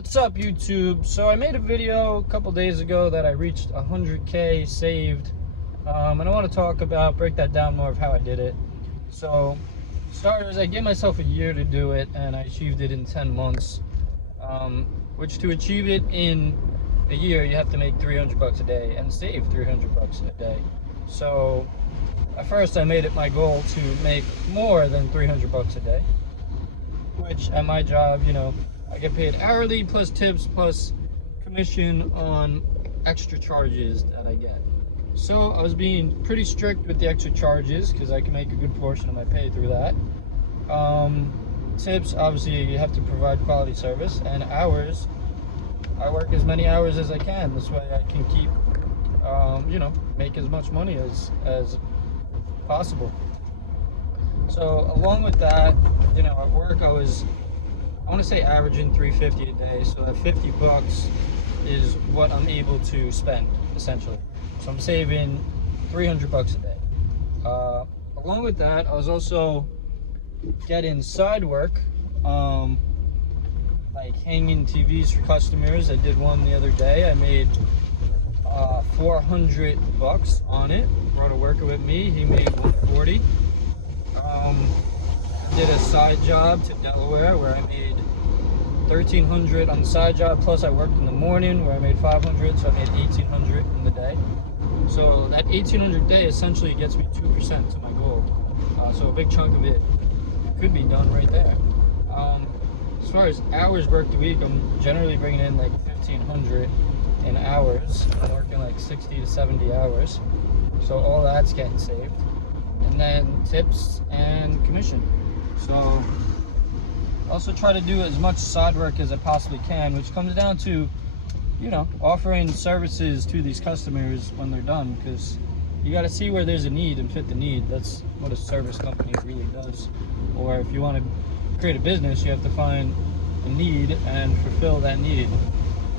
What's up, YouTube? So I made a video a couple days ago that I reached 100K saved, and I want to break that down more of how I did it. So starters, I gave myself a year to do it, and I achieved it in 10 months, which to achieve it in a year, you have to make 300 bucks a day and save 300 bucks a day. So at first I made it my goal to make more than 300 bucks a day, which at my job, I get paid hourly plus tips plus commission on extra charges that I get. So I was being pretty strict with the extra charges because I can make a good portion of my pay through that. Tips, obviously you have to provide quality service, and hours, I work as many hours as I can. This way I can keep, make as much money as possible. So along with that, at work I want to say averaging $350 a day, so that 50 bucks is what I'm able to spend essentially. So I'm saving 300 bucks a day. Along with that, I was also getting side work, like hanging TVs for customers. I did one the other day. I made 400 bucks on it. Brought a worker with me. He made 140. Did a side job to Delaware where I made 1,300 on the side job, plus I worked in the morning where I made 500, so I made 1,800 in the day. So that 1,800 day essentially gets me 2% to my goal. So a big chunk of it could be done right there. As far as hours worked a week, I'm generally bringing in like 1,500 in hours. I'm working like 60 to 70 hours. So all that's getting saved. And then tips and commission. So also try to do as much side work as I possibly can, which comes down to, offering services to these customers when they're done, because you got to see where there's a need and fit the need. That's what a service company really does. Or if you want to create a business, you have to find a need and fulfill that need. It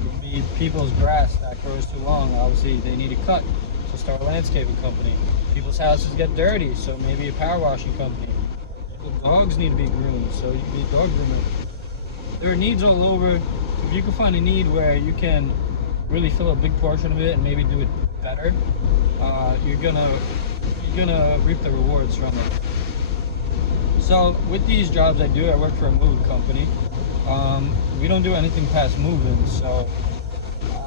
could be people's grass that grows too long. Obviously, they need a cut, so start a landscaping company. People's houses get dirty, so maybe a power washing company. Dogs need to be groomed, so you can be a dog groomer. There are needs all over. If you can find a need where you can really fill a big portion of it and maybe do it better, you're gonna reap the rewards from it. So with these jobs I do, I work for a moving company. We don't do anything past moving, so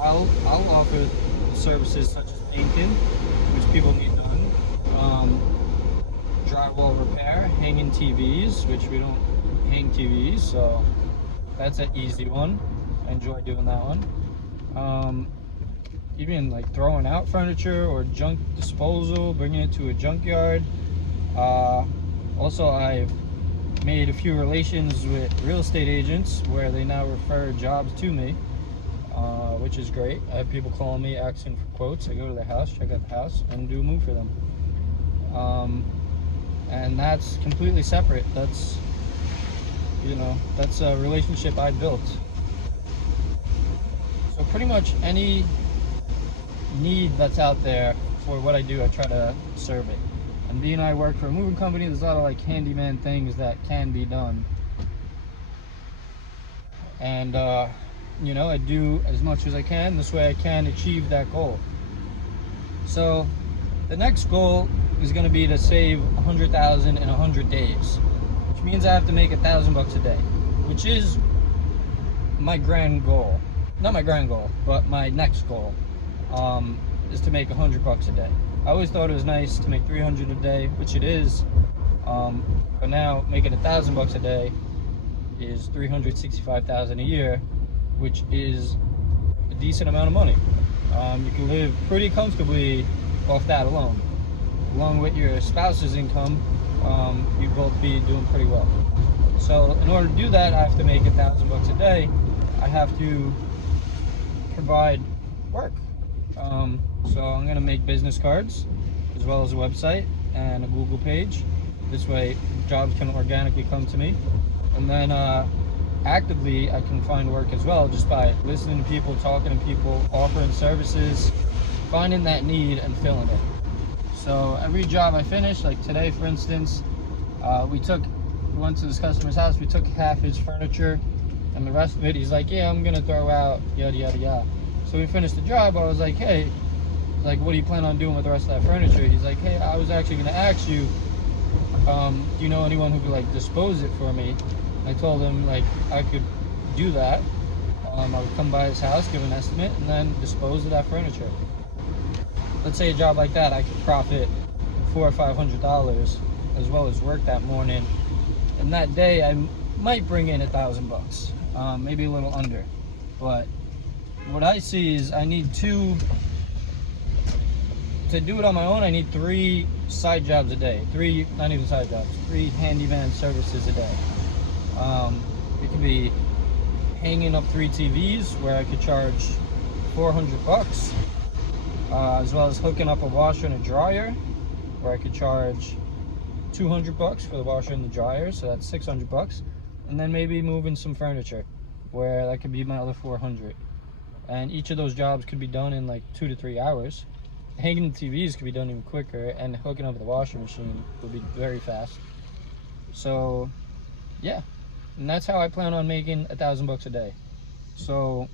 I'll offer services such as painting, which people need done. Drywall repair, hanging TVs, which we don't hang TVs, so that's an easy one. I enjoy doing that one. Even like throwing out furniture or junk disposal, bringing it to a junkyard. Also, I've made a few relations with real estate agents where they now refer jobs to me, which is great. I have people calling me asking for quotes. I go to their house, check out the house, and do a move for them. And that's completely separate. That's a relationship I built. So pretty much any need that's out there for what I do, I try to serve it. And being I work for a moving company, there's a lot of like handyman things that can be done. And I do as much as I can. This way I can achieve that goal. So the next goal is going to be to save 100,000 in 100 days, which means I have to make 1,000 bucks a day, which is my grand goal. Not my grand goal, but my next goal is to make 100 bucks a day. I always thought it was nice to make 300 a day, which it is, but now making 1,000 bucks a day is 365,000 a year, which is a decent amount of money. You can live pretty comfortably off that alone. Along with your spouse's income, you both be doing pretty well. So in order to do that, I have to make 1,000 bucks a day. I have to provide work. So I'm gonna make business cards, as well as a website and a Google page. This way, jobs can organically come to me. And then actively, I can find work as well, just by listening to people, talking to people, offering services, finding that need and filling it. So every job I finish, like today for instance, we went to this customer's house, we took half his furniture, And the rest of it, he's like, yeah, I'm gonna throw out, yada, yada, yada. So we finished the job. I was like, hey, like, what do you plan on doing with the rest of that furniture? He's like, hey, I was actually gonna ask you, do you know anyone who could like dispose it for me? I told him like I could do that. I would come by his house, give an estimate, and then dispose of that furniture. Let's say a job like that, I could profit $400 or $500 as well as work that morning. And that day, I might bring in $1,000, maybe a little under. But what I see is I need to do it on my own. I need 3 side jobs a day. 3, not even side jobs, 3 handyman services a day. It could be hanging up 3 TVs where I could charge $400, as well as hooking up a washer and a dryer where I could charge $200 for the washer and the dryer, so that's $600. And then maybe moving some furniture where that could be my other $400. And each of those jobs could be done in like 2 to 3 hours. Hanging the TVs could be done even quicker, and hooking up the washing machine would be very fast. So yeah, and that's how I plan on making $1,000 a day. So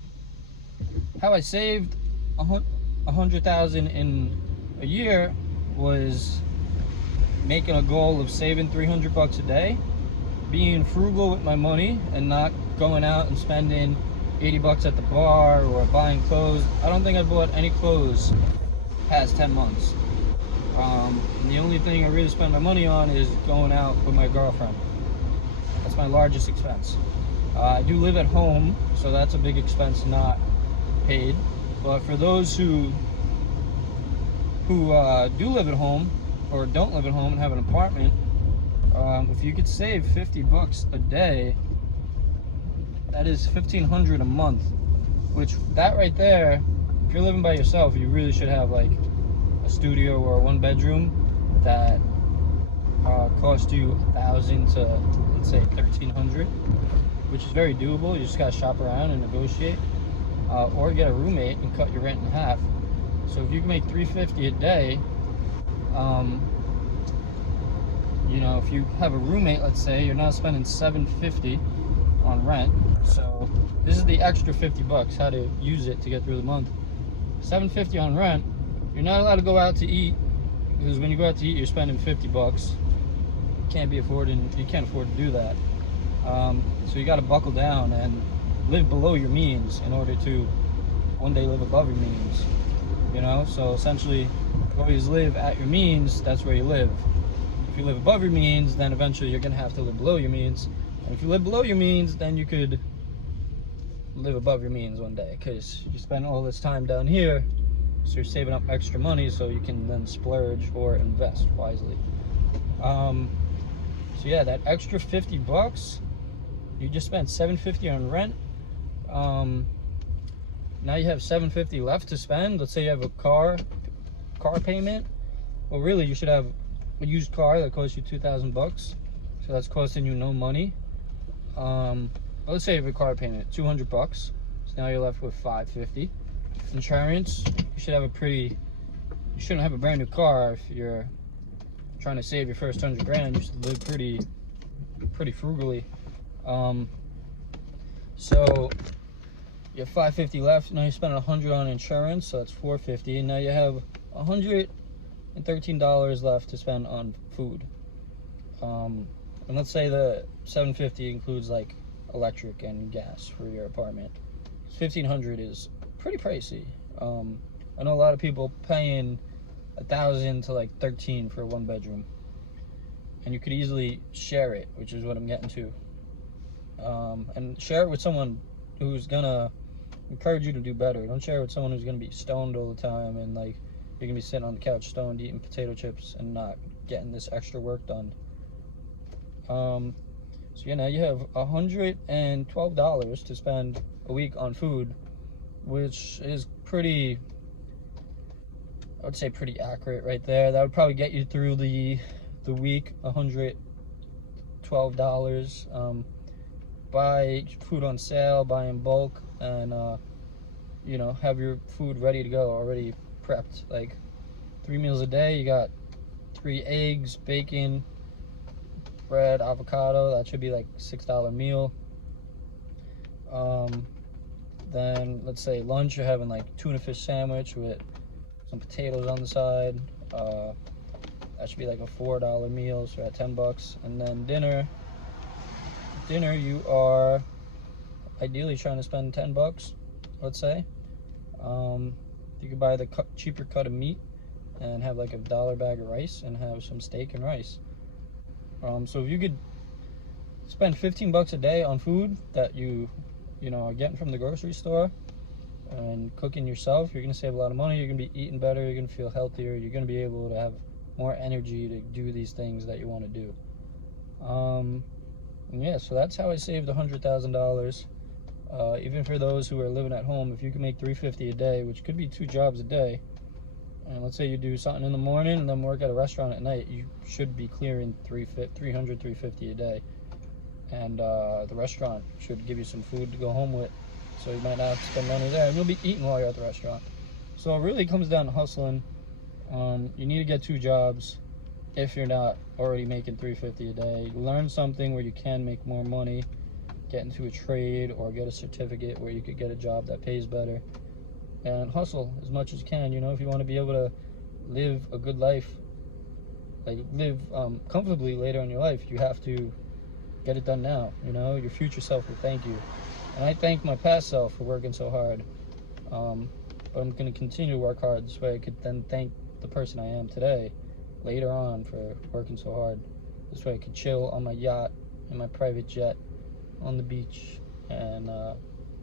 how I saved $100,000 in a year was making a goal of saving $300 a day, being frugal with my money and not going out and spending $80 at the bar or buying clothes. I don't think I bought any clothes past 10 months. And the only thing I really spend my money on is going out with my girlfriend. That's my largest expense. I do live at home, so that's a big expense not paid. But for those who do live at home or don't live at home and have an apartment, if you could save $50 a day, that is $1,500 a month. Which, that right there, if you're living by yourself, you really should have like a studio or a 1-bedroom that cost you $1,000 to, let's say, $1,300, which is very doable. You just gotta shop around and negotiate, or get a roommate and cut your rent in half. So if you can make $350 a day, you know, if you have a roommate, let's say, you're not spending $750 on rent. So this is the extra $50, how to use it to get through the month. $750 on rent. You're not allowed to go out to eat, because when you go out to eat, you're spending $50. You can't afford to do that. So you got to buckle down and live below your means in order to one day live above your means. You know, so essentially, always live at your means. That's where you live. If you live above your means, then eventually you're gonna have to live below your means. And if you live below your means, then you could live above your means one day, because you spend all this time down here, so you're saving up extra money so you can then splurge or invest wisely. So yeah, that extra $50, you just spent $750 on rent. Now you have $750 left to spend. Let's say you have a car payment. Well, really, you should have a used car that costs you $2,000, so that's costing you no money. Let's say you have a car payment, $200, so now you're left with $550. Insurance, you shouldn't have a brand new car if you're trying to save your first 100 grand. You should live pretty frugally. So you have $550 left. Now you spend $100 on insurance, so that's $450. And now you have $113 left to spend on food. And let's say the $750 includes like electric and gas for your apartment. $1,500 is pretty pricey. I know a lot of people paying $1,000 to like $1,300 for a 1-bedroom, and you could easily share it, which is what I'm getting to. And share it with someone who's gonna encourage you to do better. Don't share it with someone who's gonna be stoned all the time, and like you're gonna be sitting on the couch stoned eating potato chips and not getting this extra work done. So yeah, now you have $112 to spend a week on food, which is pretty, I would say pretty accurate right there. That would probably get you through the week, $112. Buy food on sale, buy in bulk, and you know, have your food ready to go, already prepped. Like 3 meals a day, you got 3 eggs, bacon, bread, avocado. That should be like $6 meal. Then let's say lunch, you're having like tuna fish sandwich with some potatoes on the side. That should be like a $4 meal, so at 10 bucks. And then dinner you are ideally trying to spend 10 bucks, let's say. You could buy the cheaper cut of meat and have like a $1 bag of rice and have some steak and rice. So if you could spend 15 bucks a day on food that you know, are getting from the grocery store and cooking yourself, you're gonna save a lot of money. You're gonna be eating better. You're gonna feel healthier. You're gonna be able to have more energy to do these things that you want to do. Yeah, so that's how I saved $100,000. Even for those who are living at home, if you can make $350 a day, which could be 2 jobs a day, and let's say you do something in the morning and then work at a restaurant at night, you should be clearing $350 a day. And the restaurant should give you some food to go home with, so you might not have to spend money there, and you'll be eating while you're at the restaurant. So it really comes down to hustling. You need to get 2 jobs if you're not already making $350 a day. Learn something where you can make more money. Get into a trade or get a certificate where you could get a job that pays better, and hustle as much as you can. You know, if you want to be able to live a good life, like live comfortably later in your life, you have to get it done now. You know, your future self will thank you, and I thank my past self for working so hard. But I'm going to continue to work hard. This way I could then thank the person I am today later on for working so hard. This way I could chill on my yacht in my private jet on the beach and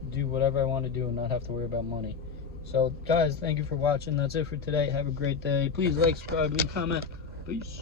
do whatever I want to do and not have to worry about money. So guys, thank you for watching. That's it for today. Have a great day. Please like, subscribe, leave a comment. Peace.